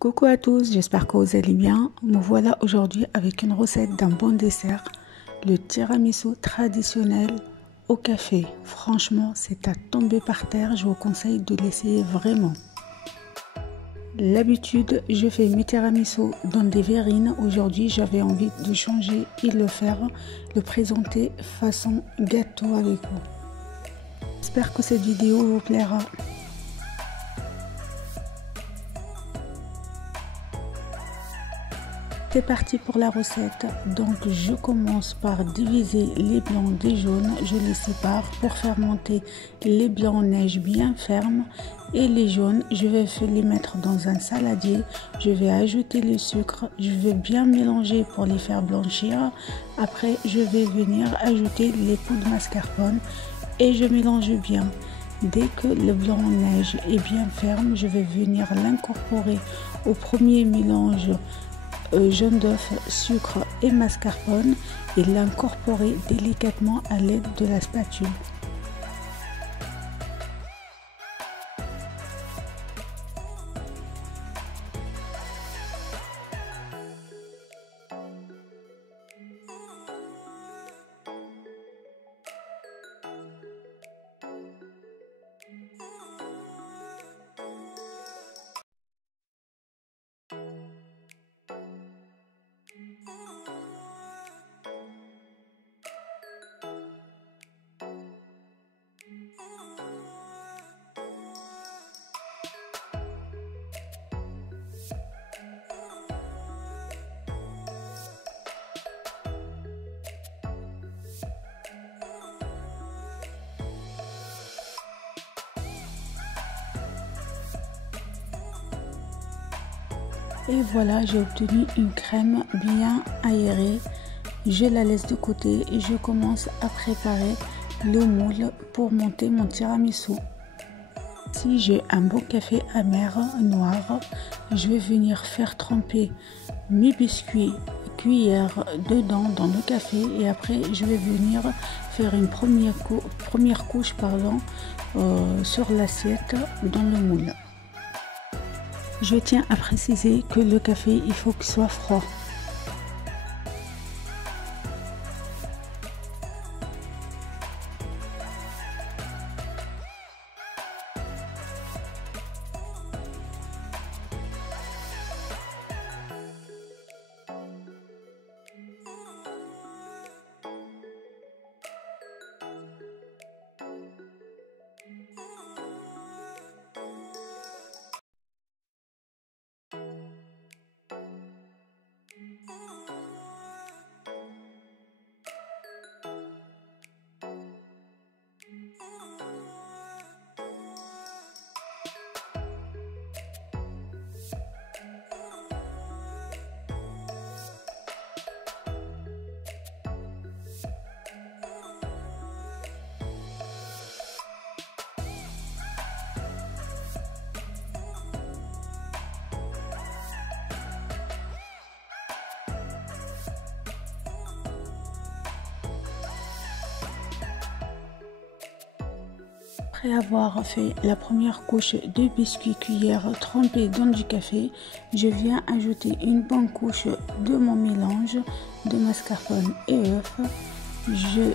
Coucou à tous, j'espère que vous allez bien. Me voilà aujourd'hui avec une recette d'un bon dessert, le tiramisu traditionnel au café. Franchement, c'est à tomber par terre, je vous conseille de l'essayer vraiment. L'habitude, je fais mes tiramisu dans des verrines. Aujourd'hui, j'avais envie de changer et le présenter façon gâteau avec vous. J'espère que cette vidéo vous plaira. C'est parti pour la recette. Donc je commence par diviser les blancs des jaunes, je les sépare pour faire monter les blancs en neige bien fermes et les jaunes je vais les mettre dans un saladier, je vais ajouter le sucre, je vais bien mélanger pour les faire blanchir. Après je vais venir ajouter les poudres mascarpone et je mélange bien. Dès que le blanc en neige est bien ferme, je vais venir l'incorporer au premier mélange jaune d'œuf, sucre et mascarpone et l'incorporer délicatement à l'aide de la spatule. Et voilà, j'ai obtenu une crème bien aérée. Je la laisse de côté et je commence à préparer le moule pour monter mon tiramisu. Si j'ai un bon café amer noir, je vais venir faire tremper mes biscuits cuillère dedans dans le café et après je vais venir faire une première couche sur l'assiette dans le moule. Je tiens à préciser que le café, il faut qu'il soit froid. Après avoir fait la première couche de biscuits cuillère trempés dans du café, je viens ajouter une bonne couche de mon mélange de mascarpone et œuf. Je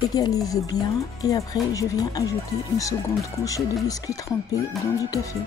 égalise bien et après je viens ajouter une seconde couche de biscuits trempés dans du café.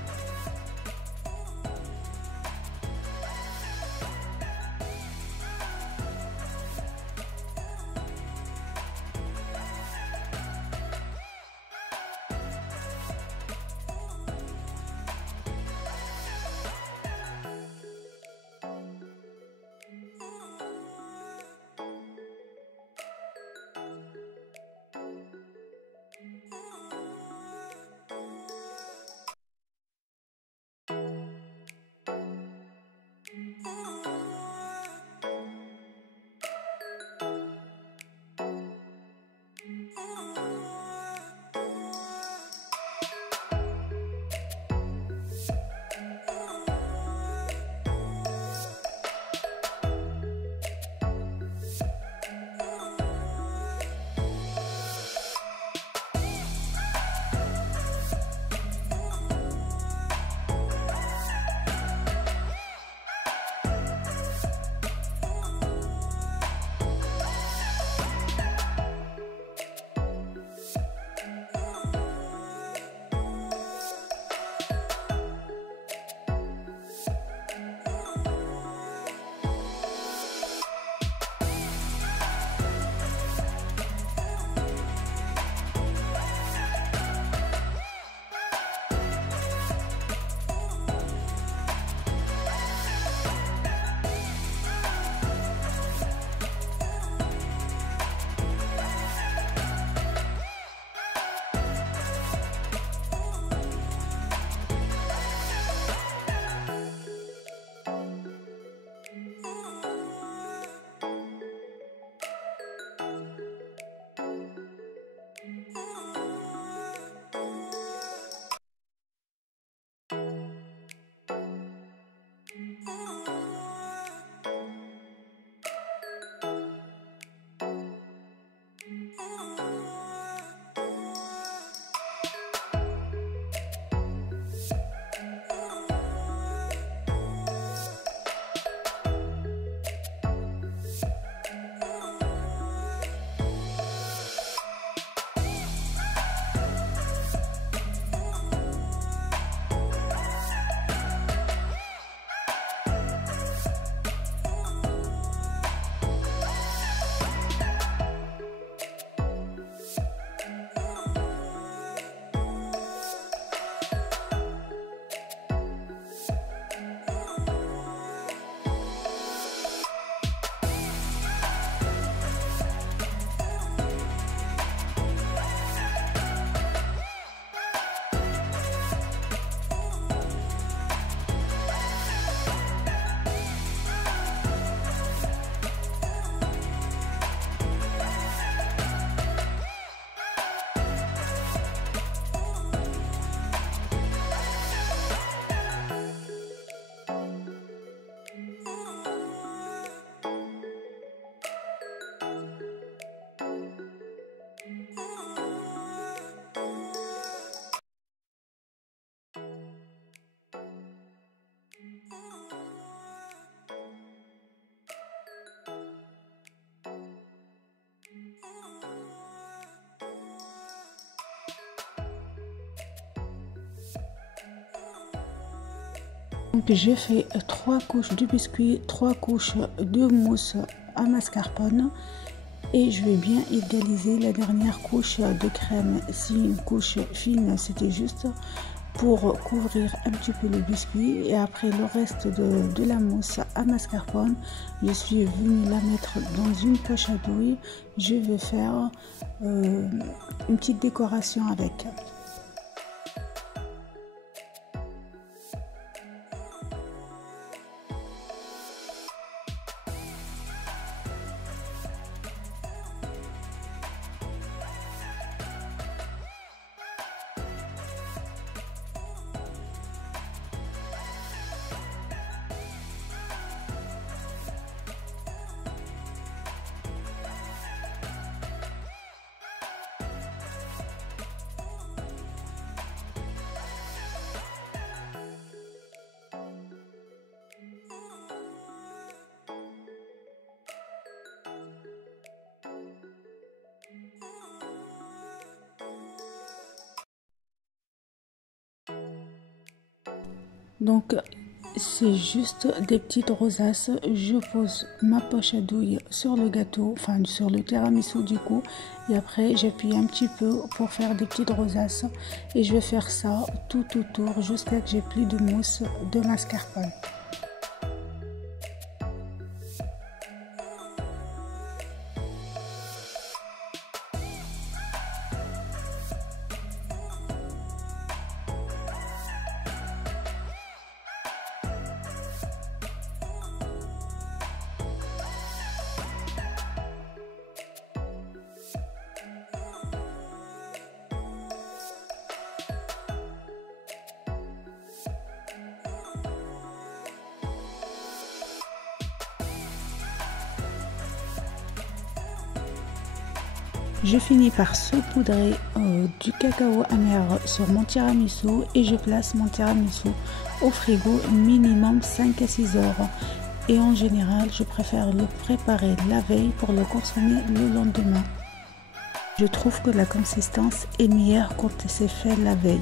Donc j'ai fait 3 couches de biscuit, 3 couches de mousse à mascarpone et je vais bien égaliser la dernière couche de crème. Si une couche fine, c'était juste pour couvrir un petit peu le biscuit, et après le reste de la mousse à mascarpone, je suis venue la mettre dans une poche à douille. Je vais faire une petite décoration avec. Donc c'est juste des petites rosaces. Je pose ma poche à douille sur le gâteau, enfin sur le tiramisu du coup, et après j'appuie un petit peu pour faire des petites rosaces, et je vais faire ça tout autour jusqu'à que j'ai plus de mousse de mascarpone. Je finis par saupoudrer du cacao amer sur mon tiramisu et je place mon tiramisu au frigo minimum 5 à 6 heures. Et en général, je préfère le préparer la veille pour le consommer le lendemain. Je trouve que la consistance est meilleure quand c'est fait la veille.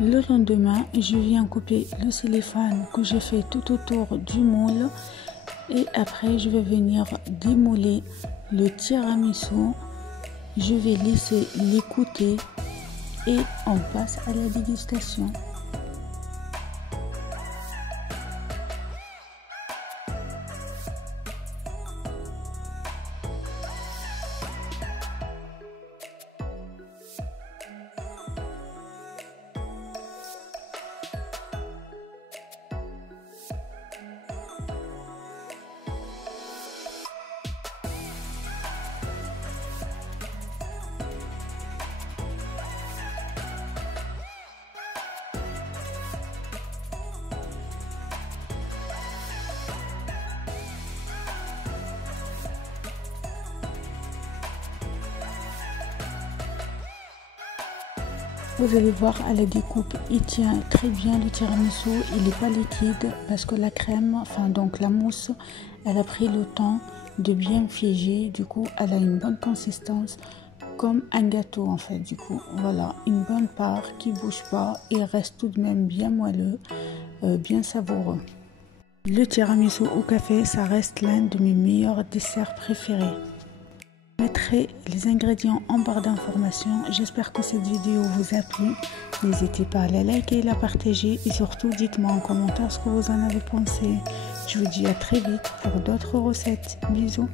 Le lendemain, je viens couper le cellophane que j'ai fait tout autour du moule et après je vais venir démouler le tiramisu. Je vais laisser l'écouter et on passe à la dégustation. Vous allez voir à la découpe, il tient très bien le tiramisu, il n'est pas liquide parce que la crème, enfin donc la mousse, elle a pris le temps de bien figer, du coup elle a une bonne consistance comme un gâteau en fait. Du coup voilà, une bonne part qui bouge pas et reste tout de même bien moelleux, bien savoureux. Le tiramisu au café, ça reste l'un de mes meilleurs desserts préférés. Je mettrai les ingrédients en barre d'informations. J'espère que cette vidéo vous a plu. N'hésitez pas à la liker, la partager et surtout dites-moi en commentaire ce que vous en avez pensé. Je vous dis à très vite pour d'autres recettes. Bisous.